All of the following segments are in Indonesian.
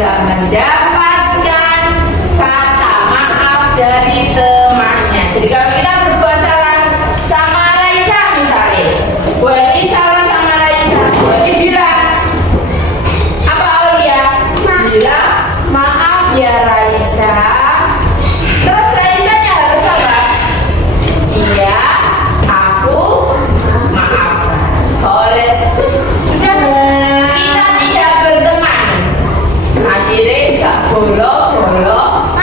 dalam mendapatkan kata maaf dari temannya. Jadi kalau kita berbuat salah sama Raisa misalnya, Bu Eni salah sama Raisa, Bu Eni bilang apa Aulia? Bilang maaf ya Raisa. Terus Raisanya harus apa? Iya, aku maaf. Oleh sudah kita tidak berteman. Akhirnya gak bolong-bolong.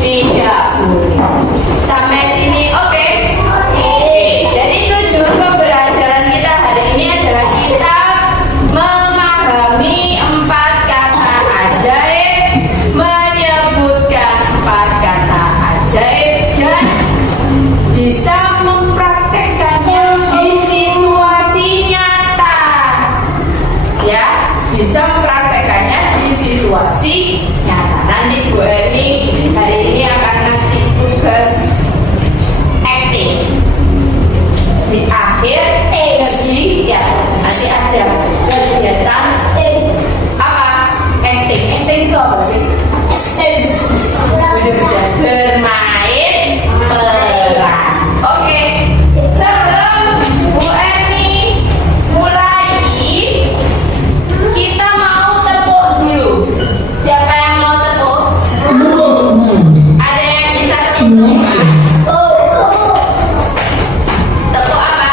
Tidak boleh. Sampai sini oke? Oke. Jadi tujuan pembelajaran kita hari ini adalah kita memahami 4 kata ajaib, menyebutkan 4 kata ajaib dan bisa mempraktekkannya di situasi nyata. Ya, bisa mempraktekkannya di situasi nyata. Nanti Bu Eni hari ini akan ngasih tugas acting di akhir ya nanti ada kegiatan apa acting itu apa sih? Bermain peran. Oke, sebelum Bu Eni mulai kita mau tepuk dulu. Siapa yang mau tepuk? Ada yang bisa hitung nggak? Tepuk apa?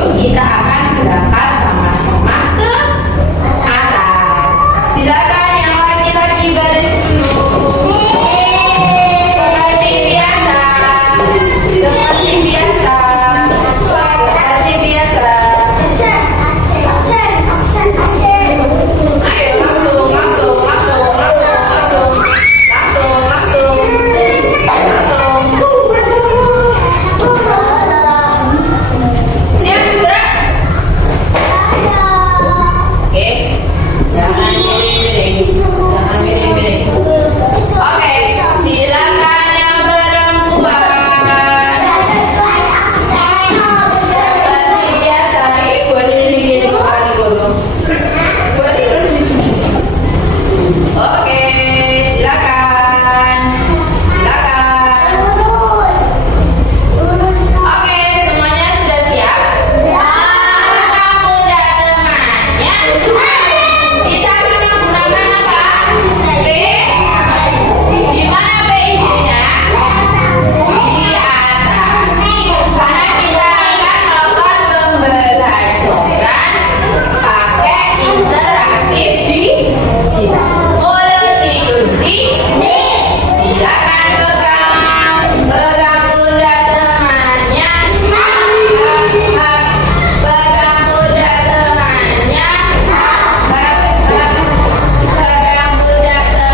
dulu kita akan berangkat sama-sama ke atas. Silakan yang laki-laki baris dulu. Seperti biasa. Seperti biasa. Seperti biasa. Ayo langsung. Siap gerak. Oke, jangan miring-miring. Oke, silakan yang perempuan. Seperti biasa, ibu di sini. Oke, silakan. Oke, semuanya sudah siap? Kamu dan temannya. Kita akan menggunakan apa? P. Di mana P-nya? Di atas. Karena kita akan melakukan pembelajaran pakai interaktif di sini. Mulut dikunci. Silakan pegang pundak temannya. Pegang pundak temannya. Pegang pundak temannya. Pegang pundak temannya.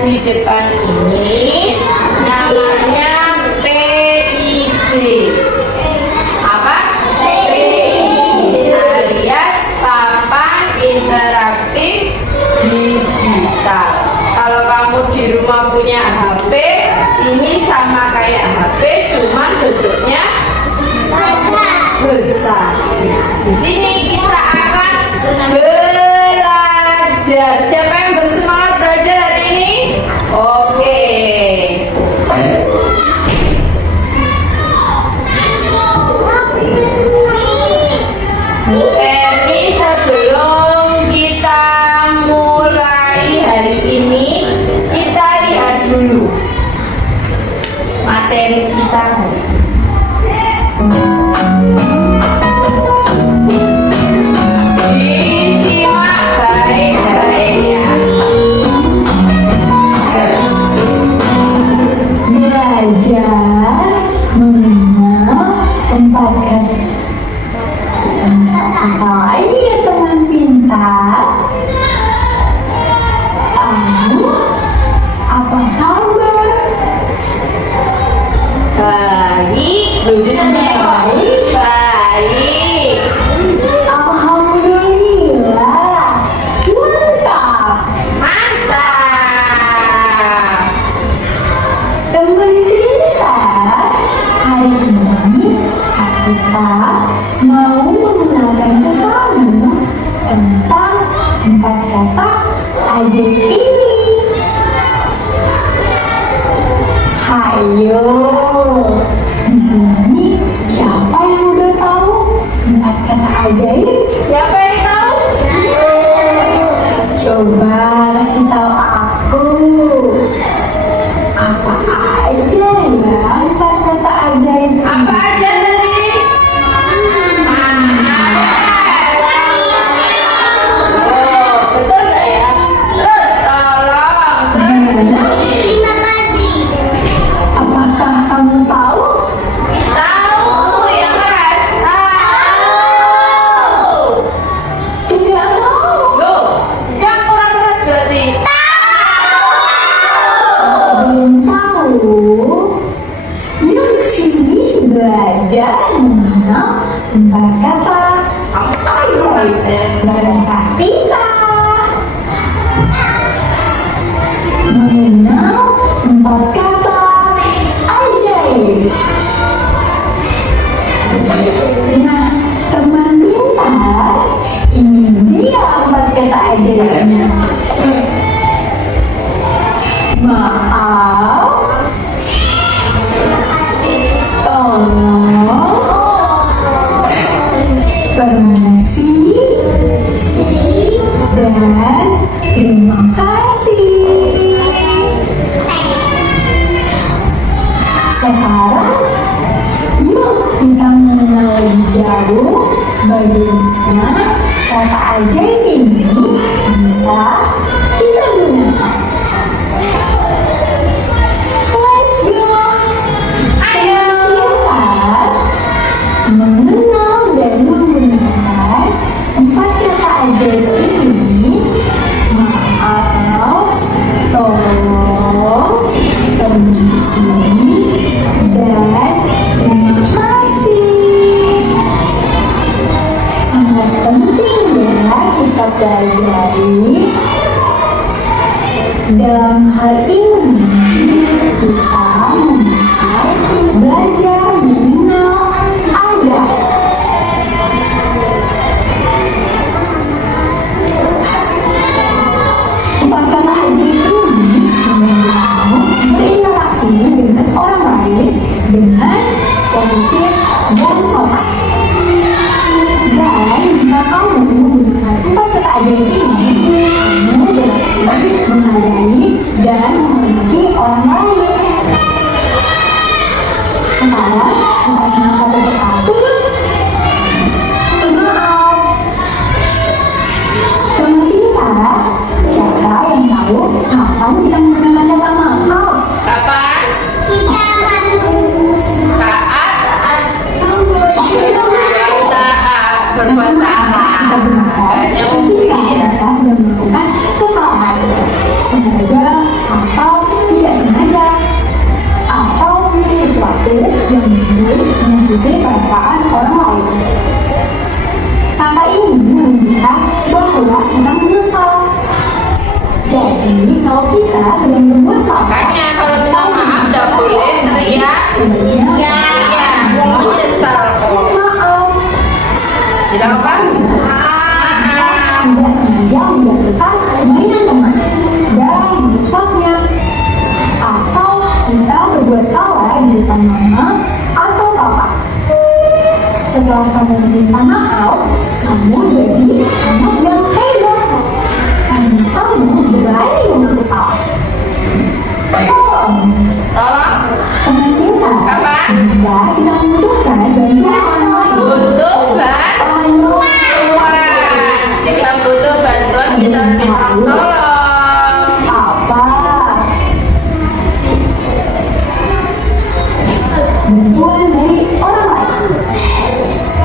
di depan ini namanya PID. Apa? PID alias papan interaktif digital. Kalau kamu di rumah punya HP, ini sama kayak HP, cuma bentuknya besar. Di sini kita akan belajar Siapa yang bersemangat belajar hari ini? Oke. Bu Erni, sebelum kita mulai hari ini, kita lihat dulu materi kita. Disimak baik-baik ya. Belajar mengenal tempat apa ya teman pintar? Kamu apa kabar? Baik, duduk baik, baik. Alhamdulillah, mantap. Mantap. Teman pintar, hari ini kita mau mengenalkan ke kamu tentang 4 kata ajaib ini. Hayo, di sini siapa yang udah tahu 4 kata ajaib? Siapa yang tahu? Coba kasih tahu aku. Apa aja ya 4 kata ajaib? Apa aja tadi? Oh, betul nggak ya? Terus tolong, terima kasih. Apakah kamu tahu? Tahu yang keras. Tahu. Tidak tahu. Loh, yang kurang keras berarti. Belum tahu. Yuk sini belajar mengenal 4 kata Kamu tahu ajaib bareng Kak Tina. Mengenal 4 kata ajaib. Nah, teman pintar, ini dia 4 kata ajaibnya. Maaf, tolong, permisi, dan terima kasih. Sekarang, yuk kita mengenal lebih jauh bagaimana kata ajaib ini bisa kita gunakan. Let's go! Ayo. Pintar mengenal dan menggunakan 4 kata ajaib ini. Maaf, tolong, permisi, dan terima kasih. Sangat penting ya kita pelajari. Dalam hal ini kita mulai belajar mengenal adab. Empat kata ajaib ini membantu berinteraksi dengan orang lain dengan positif dan sopan. Dan jika kamu menggunakan 4 kata ajaib ini, kamu berarti menghargai dan menghormati orang lain. Sekarang kita kenal satu persatu. Maaf. Teman kita, siapa yang tahu kapan kita menggunakan kata maaf? Kapan? Saat berbuat salah. Hanya membuli ya. Kita sudah melakukan kesalahan, sengaja atau tidak sengaja, atau sesuatu yang menyakiti perasaan orang lain. Kata ini menunjukkan bahwa kita menyesal. Jadi kalau kita sedang berbuat salah, Makanya kalau minta maaf tidak boleh teriak. sebenarnya Ya, menyesal kok. maaf. Tidak apa? Tidak sengaja menjatuhkan mainan teman dan merusaknya. Atau kita berbuat salah di depan mama atau papa. Setelah kamu minta maaf, kamu jadi anak yang hebat. Karena kamu berani mengaku salah. Tolong. Teman kita, Apa? jika kita membutuhkan bantuan orang lain, Butuh bantuan. Jika butuh bantuan kita minta tolong. apa? Bantuan dari orang lain.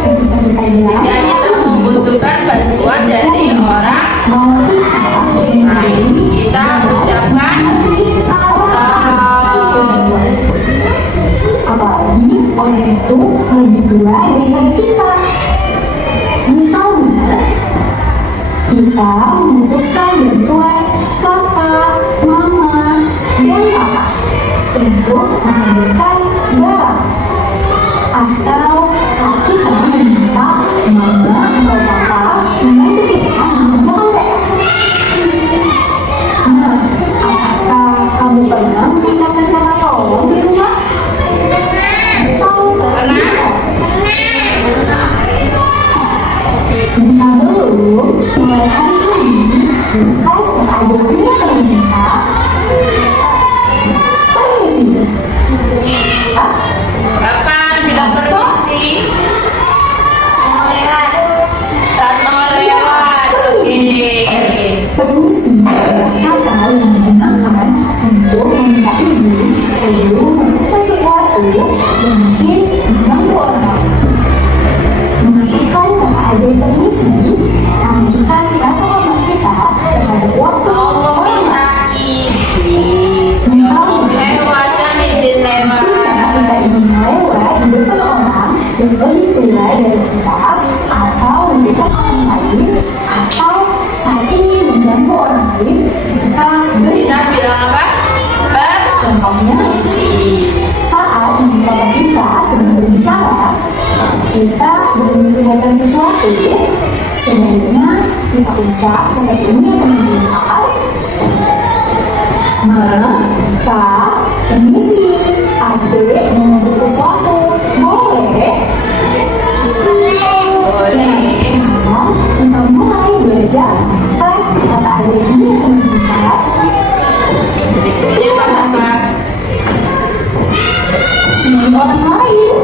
Ketika kita Jika bilang, kita membutuhkan bantuan dari orang mau kita lain, kita ucapkan tolong. apalagi orang itu lebih tua daripada kita. Misalnya, kita membutuhkan bantuan kakak, mama, dan kakak untuk mengambilkan barang. Atau saat kita meminta mama atau papa membantu kita mengerjakan PR. Nah, apakah kamu pernah mengucapkan kata tolong di rumah? Jika belum, mulai hari ini, bukan setajamnya terminta. Permisi. Kapan bilang permisi? Saat mau lewat. Oke. Permisi adalah kata yang digunakan untuk meminta izin sebelum melakukan sesuatu yang mungkin mengganggu orang lain. Mengatakan kata ajaib permisi menunjukkan rasa hormat kita terhadap waktu Mau orang lain. minta izin. Mau lewat kan izin lewat. Kita ingin lewat di depan orang dan lebih tua dari kita, atau mendekat orang lain, atau saat ingin mengganggu orang lain, kita Kita bilang apa? contohnya Permisi. saat bapak kita sedang berbicara, kita menginginkan sesuatu, sebaiknya kita ucap seperti ini atau mendengar. Maka, permisi, adik mau sesuatu, boleh? Boleh. Sekarang kita mulai belajar kata ajaib ini menunjukkan Berikutnya apa? dengan orang lain.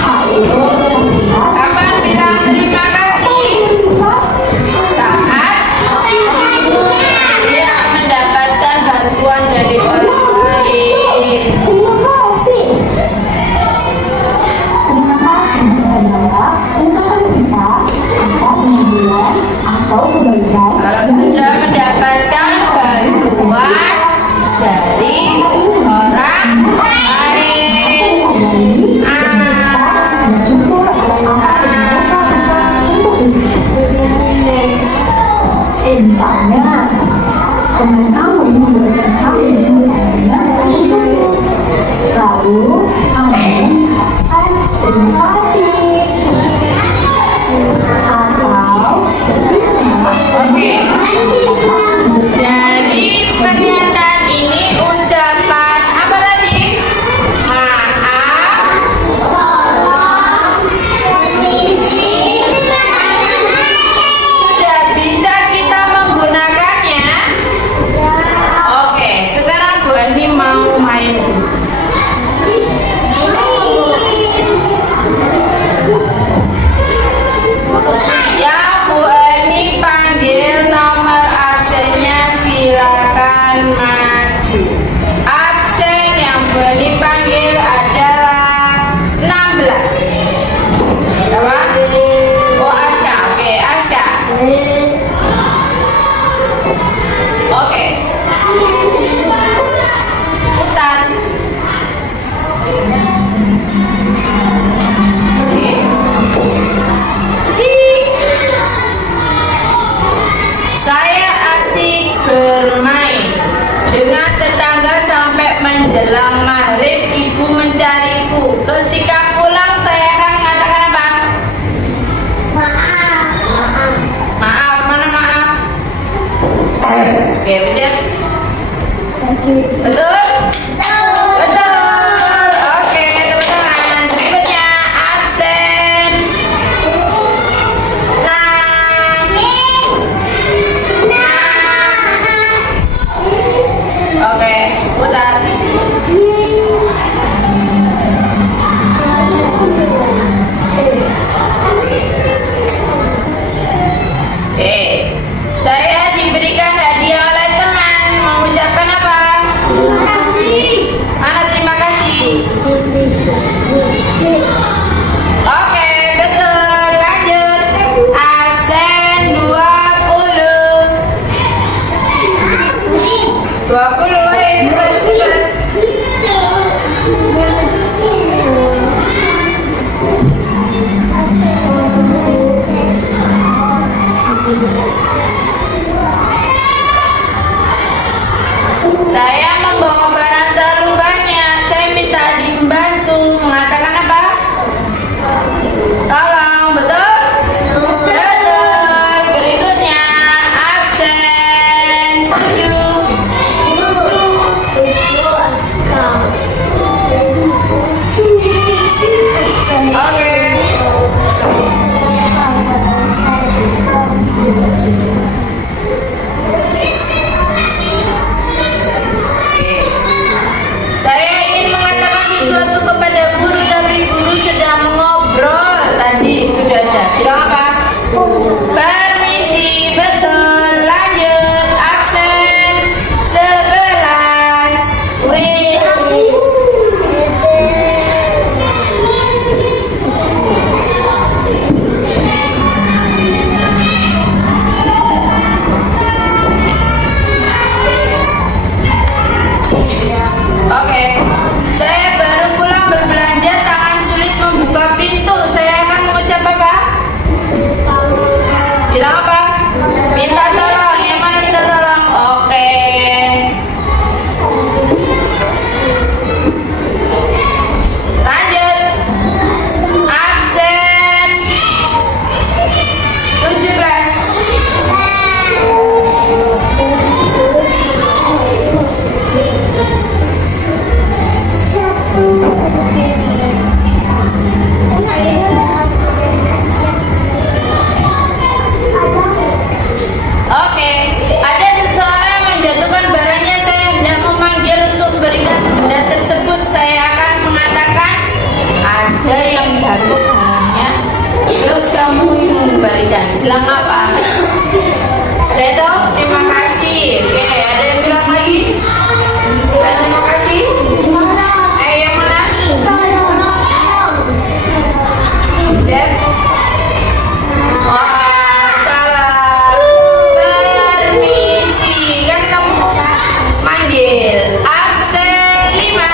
Ayo, kita Kapan bilang terima kasih? Saat dia mendapatkan bantuan dari orang lain. terima kasih. Terima kasih adalah ungkapan kita atas kemajuan atau kebaikan. Kalau sudah mendapatkan bantuan dari orang lain. Bersyukur atas apa yang mereka lakukan untuk hidup. Misalnya, teman kamu ini memberikan kamu dengan lalu kamu mengatakan terima kasih. Atau Oke. Jadi pernyataan ini ucapan apa tadi? Maaf. Sudah bisa kita menggunakannya? Oke, sekarang Bu Eni mau main. Ya, Bu Eni panggil nomor absennya, silakan maju. Absen yang Bu Eni panggil adalah 16. Apa? Oh, Aska. Oke, Aska. Oke. Putar. Oke. Saya asik bermain dengan tetangga sampai menjelang maghrib. Ibu mencariku. Ketika pulang saya akan mengatakan apa? Maaf. Mana maaf? Oke, betul. Betul? Betul. Oke, teman-teman. Berikutnya absen. Oke, putar. Oke, saya diberikan hadiah oleh teman. Mengucapkan apa? Terima kasih. Mana terima kasih? Oke, betul. Lanjut. Absen 20. 20, cepat. Saya membawa barang terlalu banyak. Saya minta dibantu. Mengatakan apa? Tolong, betul? Betul. Berikutnya absen 7. Oke. Saya ingin mengatakan sesuatu kepada guru, tapi guru sedang mengobrol. Tadi sudah ada. Bilang apa? Permisi, betul. Lanjut. Absen 11. Oke, saya baru pulang berbelanja, tangan sulit membuka pintu. Saya akan mengucap apa? Bilang apa? Minta tolong. Yang mana minta tolong? Oke. Lanjut. Absen 17. Oke, ada seseorang menjatuhkan barangnya. Saya hendak memanggil untuk memberikan benda tersebut. Saya akan mengatakan ada yang jatuh barangnya, terus kamu yang memberikan. Bilang apa? Reto, terima kasih. Oke, ada yang bilang lagi? Terima kasih. Yang mana? Jeff. Wah, salah. Permisi, kan kamu manggil. Absen 5.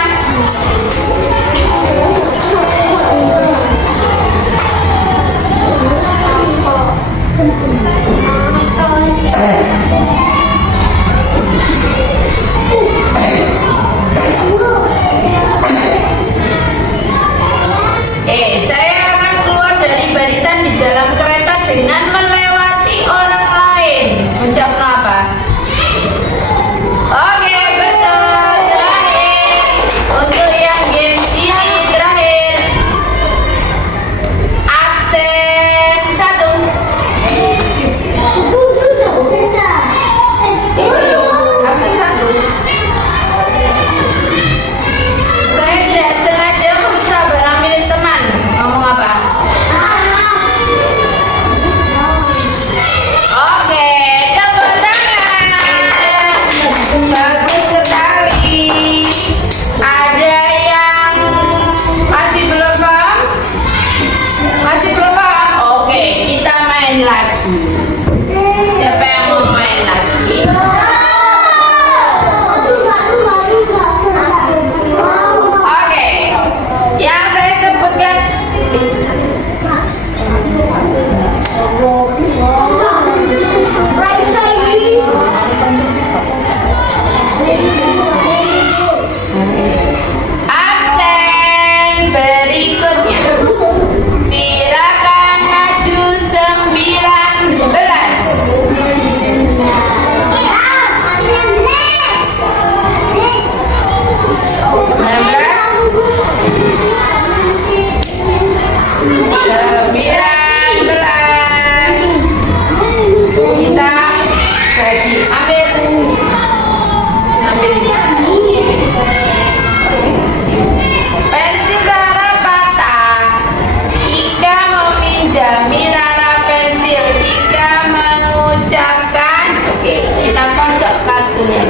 kartunya.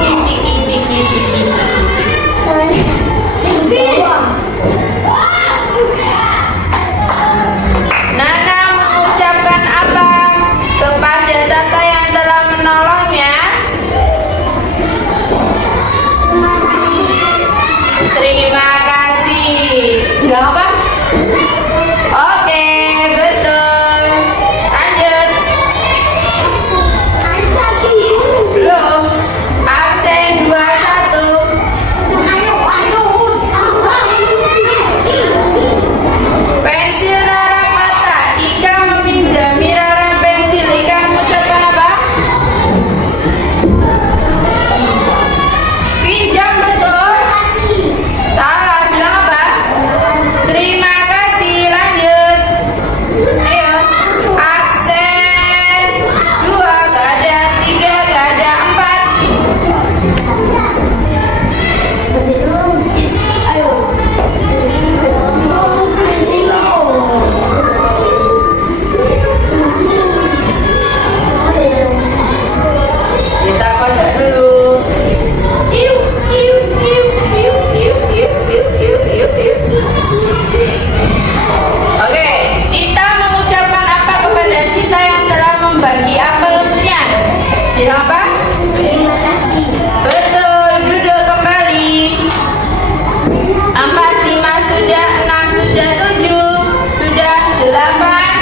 Gicik, gicik, gicik, gicik, gicik. Nana mengucapkan apa kepada Tata yang telah menolongnya? Terima kasih. Bilang apa? Oke, betul. Lanjut. Belum. Absen 21. Pensil Rara patah. Ika meminjami Rara pensil. Ika mengucapkan apa? Pinjam, betul. Salah, bilang apa? Terima kasih. Lanjut. Ayo. Absen 2 gak ada, 3 gak ada, 4. Kita kocok dulu. Iu, iu, iu, iu, iu, iu, iu, iu, iu, iu. Oke, kita mengucapkan apa kepada Sita yang telah membagi apel untuknya? Bilang apa? Terima kasih. Betul, duduk kembali. 4, 5 sudah, 6 sudah, 7 sudah, 8.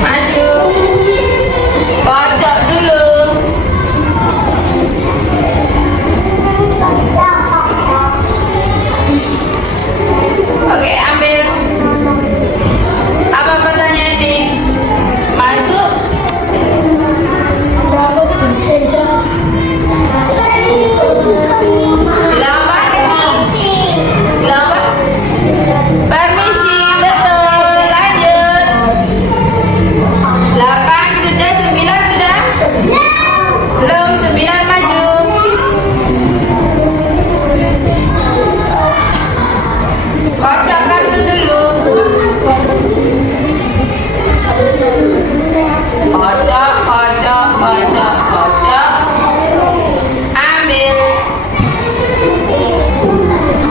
Maju. Kocok dulu. Oke, ambil. Apa pertanyaan ini? Masuk. Bilang apa? Bilang apa? Permisi, betul. Lanjut. 8 sudah, 9 sudah? Belum, 9 maju. Kocok kartu dulu. Kocok, kocok, kocok, kocok. Ambil.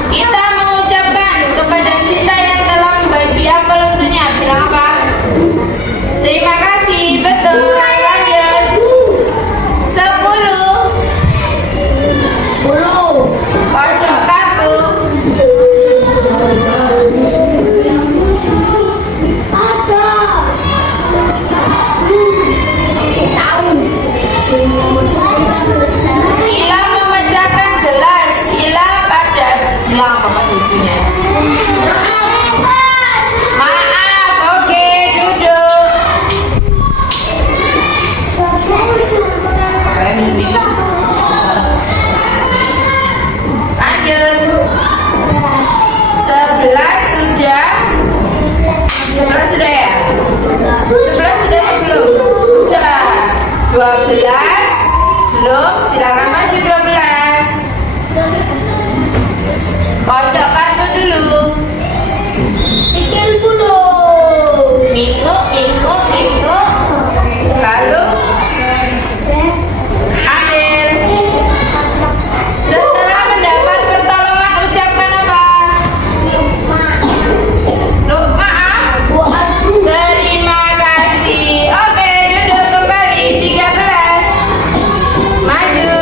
Kita mengucapkan kepada Sita yang telah membagi apel untuknya. Bilang apa? Terima kasih, betul. Lanjut. 10. Kocok kartu. Ila memecahkan gelas. Ila pada bilang apa ibunya? Maaf, oke, duduk. Lanjut. 11 sudah. 11 sudah ya? 11 sudah ya belum? Sudah. 12 belum? Silakan maju 12. Kocok kartu dulu. Ngikut, ngikut, ngikut. Lalu ambil. Setelah mendapat pertolongan ucapkan apa? Maaf. Terima kasih. Oke, duduk kembali. 13. Maju.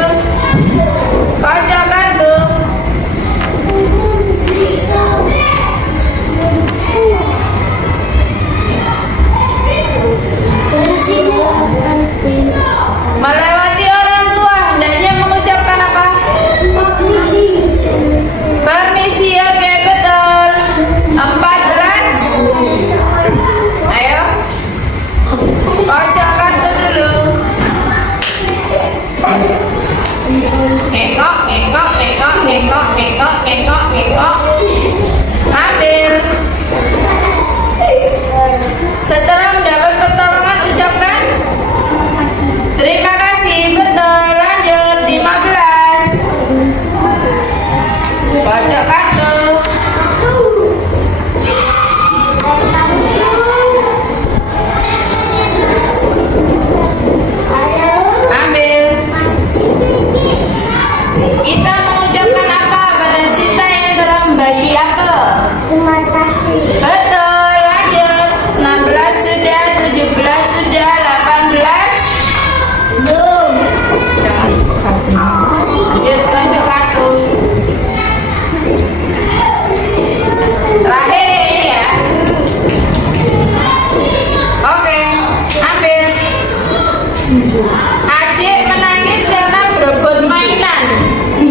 Adik menangis karena berebut mainan.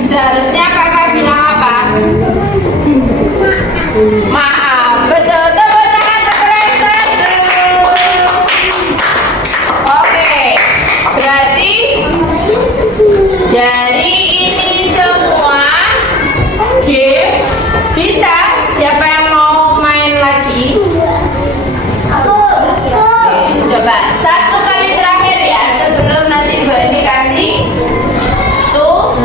Seharusnya kakak bilang apa? Maaf. Betul, tepuk tangan untuk Raisa. Oke, berarti dari ini semua game bisa. Siapa yang mau main lagi? Oke, coba satu kali terakhir ya sebelum nanti Mbak dikasih tuh.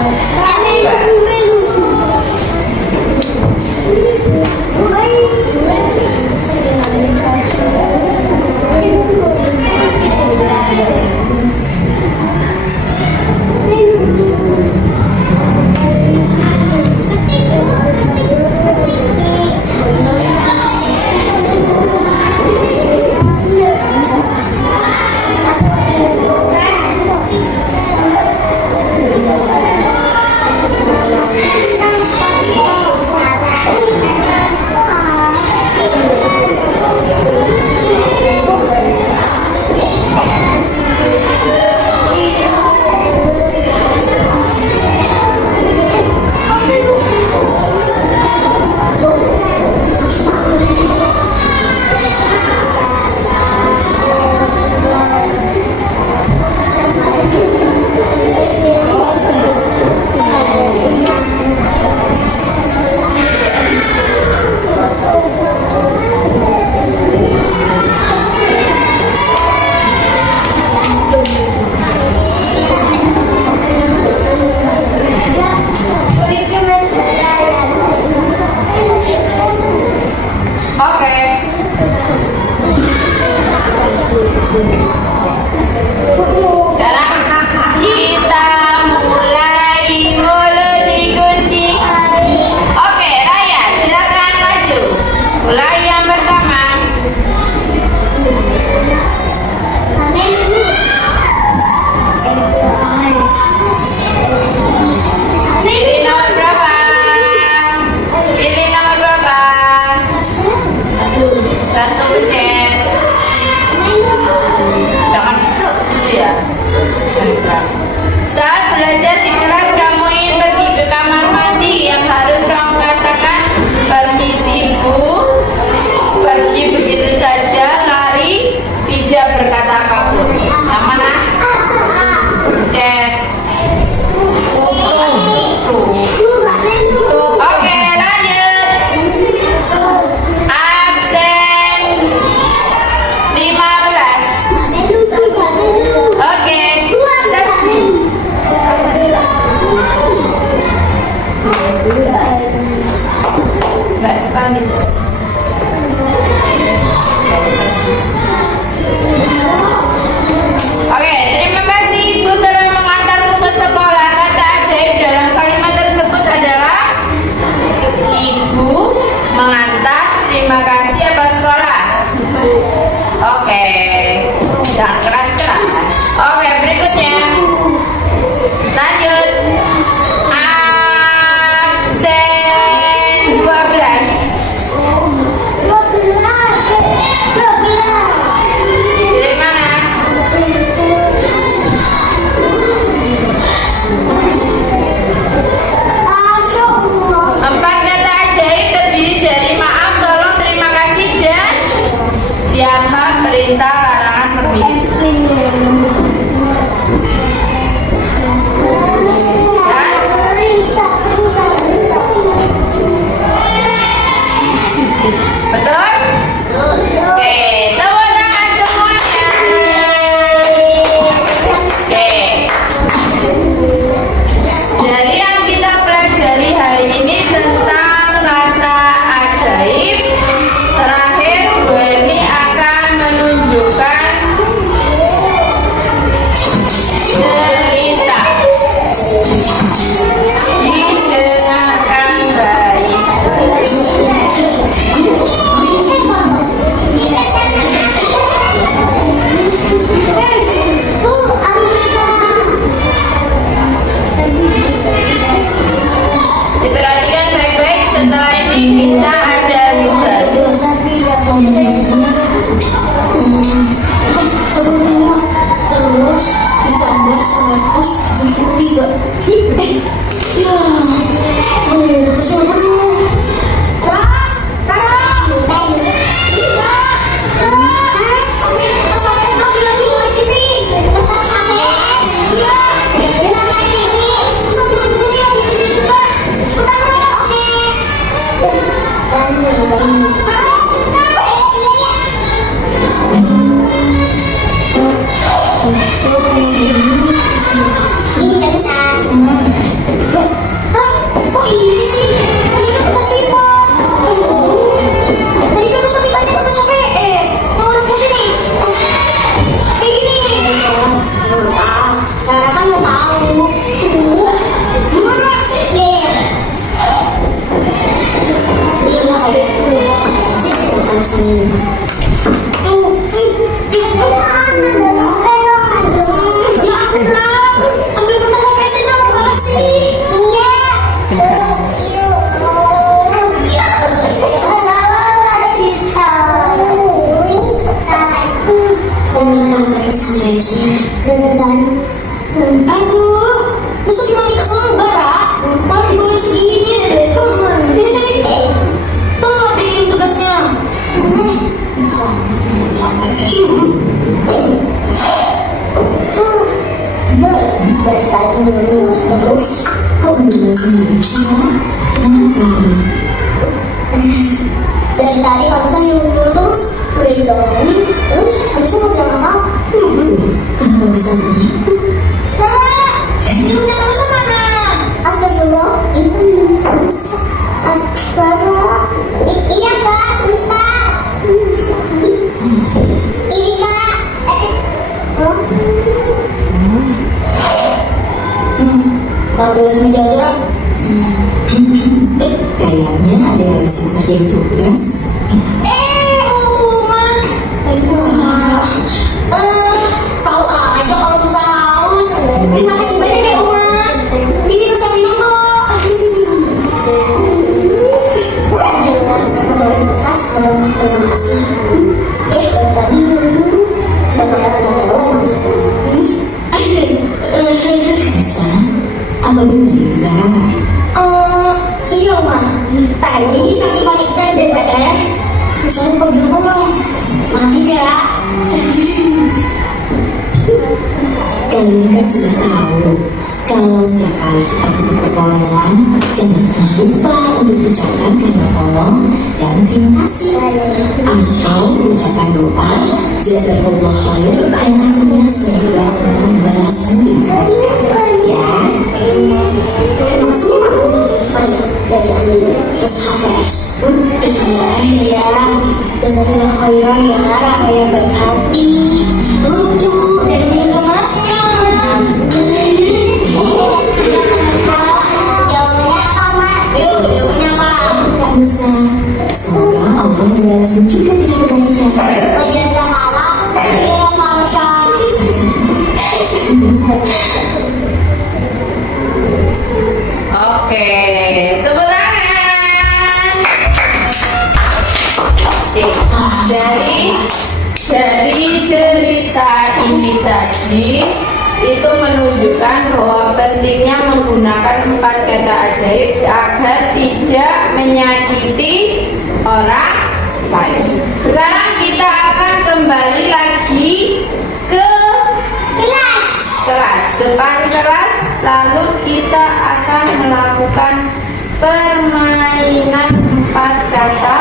nikah pakai sambalnya. Bener kan? Aduh, masa cuma nikah sama Bara? Malah dibawa segini deh. Sini sini. Tuh, bikin tugasnya. Berkali dulu terus. Kok udah sendiri sih? Kenapa? Dari tadi kamu kan nyuruh terus udah didorongin terus kamu tuh nggak bilang apa? Kenapa bisa begitu? Ini punya kamu sama mana? Astagfirullah, ini kan rusak. Astagfirullah. Iya kak, sebentar. Ini kak. Kalau beres menjaga, kayaknya ada yang bisa ngerjain tugas. Uma. Tahu aja kalau bisa haus. Terima kasih banyak ya Uma. Ini bisa minum kok. Jelas kembali bekas kalau terima kasih. Tadi dulu. Bisa? Apa bener enggak? Iya Uma. Tadi sampai balik kerja PR. Misalnya pergi rumah. Maafin ya. Kalian kan sudah tahu kalau setiap kali kita butuh pertolongan, jangan lupa untuk ucapkan kata tolong dan terima kasih, atau ucapkan doa jazakallah khair yang artinya semoga Allah membalasmu dengan kebaikan. Ya, Terima kasih Uma. Dari ambil terus HVS. Iya. Jazakallah khairan ya. Raka yang baik hati. Lucu dan juga masnya. Jawabannya apa Mak? Jawabannya apa? tak bisa. Semoga Allah membalasmu juga dengan kebaikan. Wajar Zakalah. Iya Pak Ustaz. Oke, tepuk tangan. Oke, dari cerita ini tadi itu menunjukkan bahwa pentingnya menggunakan 4 kata ajaib agar tidak menyakiti orang lain. Sekarang kita akan kembali lagi ke kelas, depan kelas, lalu kita akan melakukan permainan 4 kata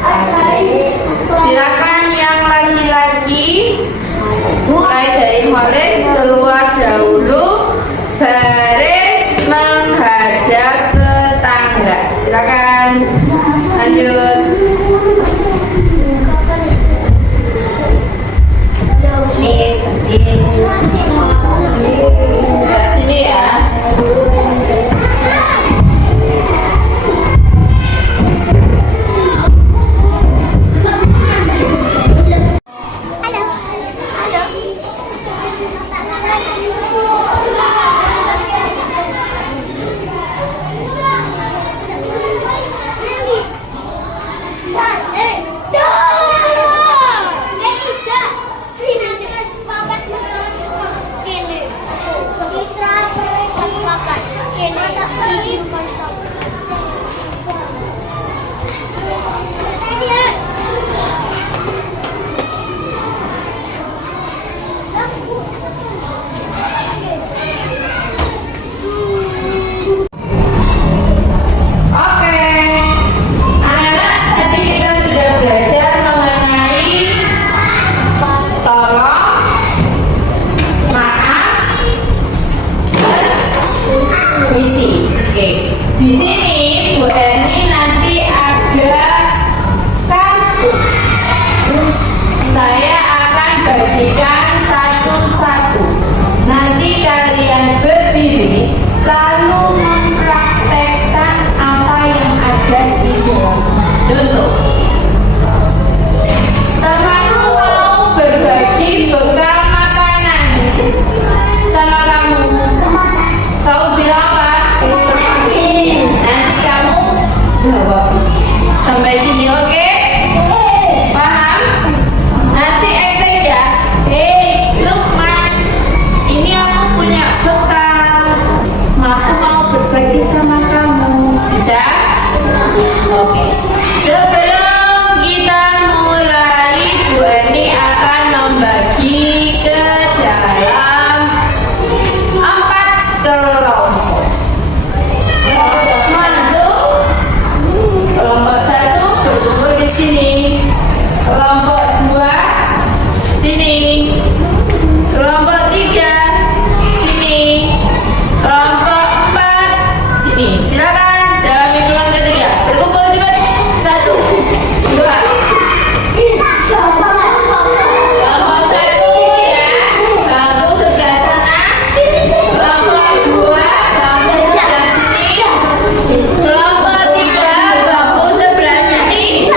ajaib. Silakan yang laki-laki mulai dari murid keluar dahulu, baris menghadap ke tangga. Silakan lanjut. Lihat sini ya. Di sini Bu Eni nanti ada kartu. Saya akan bagikan satu-satu. Nanti kalian berdiri lalu mempraktekkan apa yang ada di dalam. Contoh, temanmu mau berbagi bekal makanan sama kamu. Kau bilang apa? Nanti kamu jawab sampai sini, oke? Paham? Nanti acting ya. Kelompok 3 sini. Kelompok 4 sini. Silakan dalam hitungan ketiga berkumpul cepat. 1, 2. Kelompok 1 ya, kamu sebelah sana. Kelompok 2 kamu sebelah sini. Kelompok 3 kamu sebelah sini.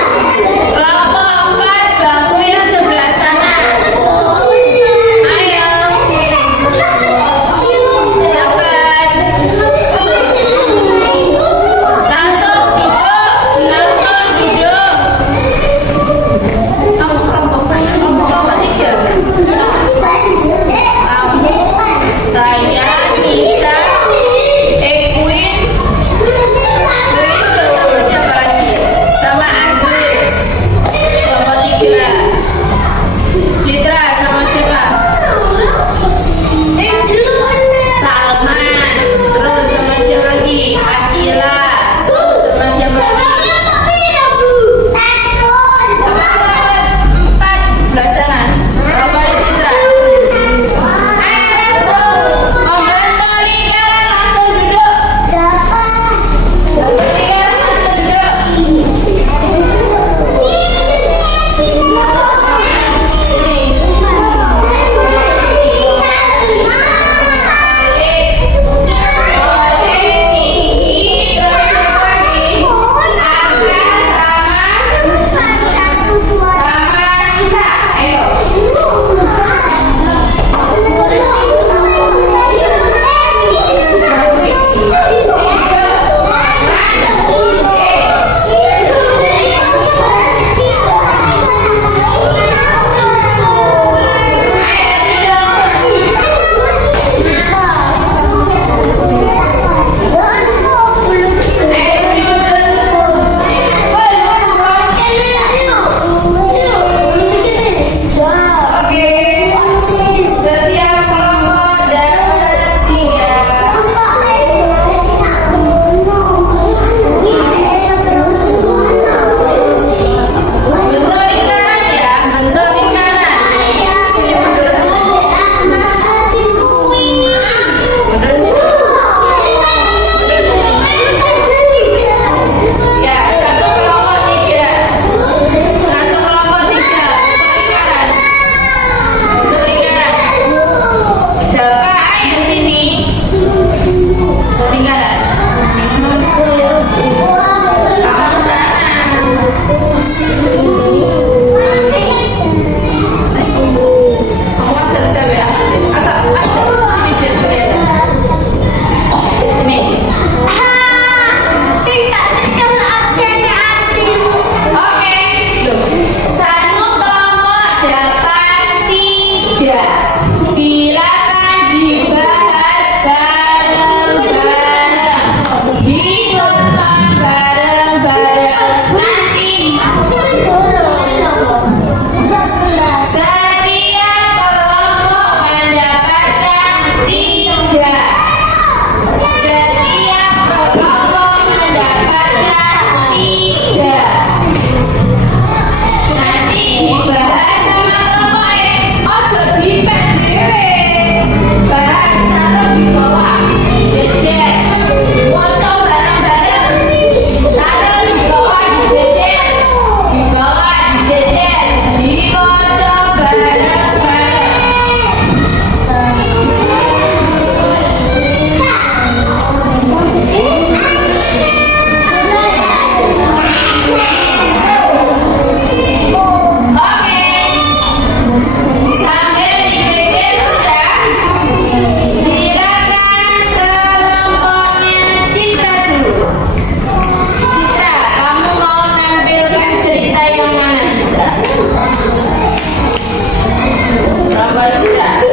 Kelompok 4 bangku yang sebelah sana. Ayo, cepat. Langsung duduk. Kamu kelompok 3 kan? Kamu, Raya, Nisa, Queen bersama siapa lagi? Sama Andre. Kelompok 3. Citra sama siapa? Salman. Terus sama siapa lagi? Akila. Terus sama siapa lagi? Empat sebelah sana. Kelompok Citra. Ayo langsung. Membantu lingkaran langsung duduk. Membantu lingkaran langsung duduk. Setiap kelompok dapat 3. Bentuk lingkaran ya, bentuk lingkaran. Mundur sini. Mundur sini. Ya, satu kelompok 3. Satu kelompok 3. Bentuk lingkaran. Java, ayo sini. Bentuk lingkaran. Kamu sana. Kamu siap-siap ya. Agak sini biar kelihatan. Ini. Oke. Satu kelompok dapat 3. Silakan dibahas bareng-bareng. Ditonton bareng-bareng. Nanti setiap kelompok mendapatkan 3. Setiap kelompok mendapatkan 3. Nanti dibahas sama kelompok ojo dipet dhewe. Bahas taruh di bawah jejer. Foto bareng-bareng. Taruh di bawah dijejer. Di bawah dijejer. Difoto bareng-bareng. Oke. Sambil dipikir sudah. Silakan kelompoknya Citra dulu. Citra, kamu mau nampilkan cerita yang mana, Citra? Kelompok Citra.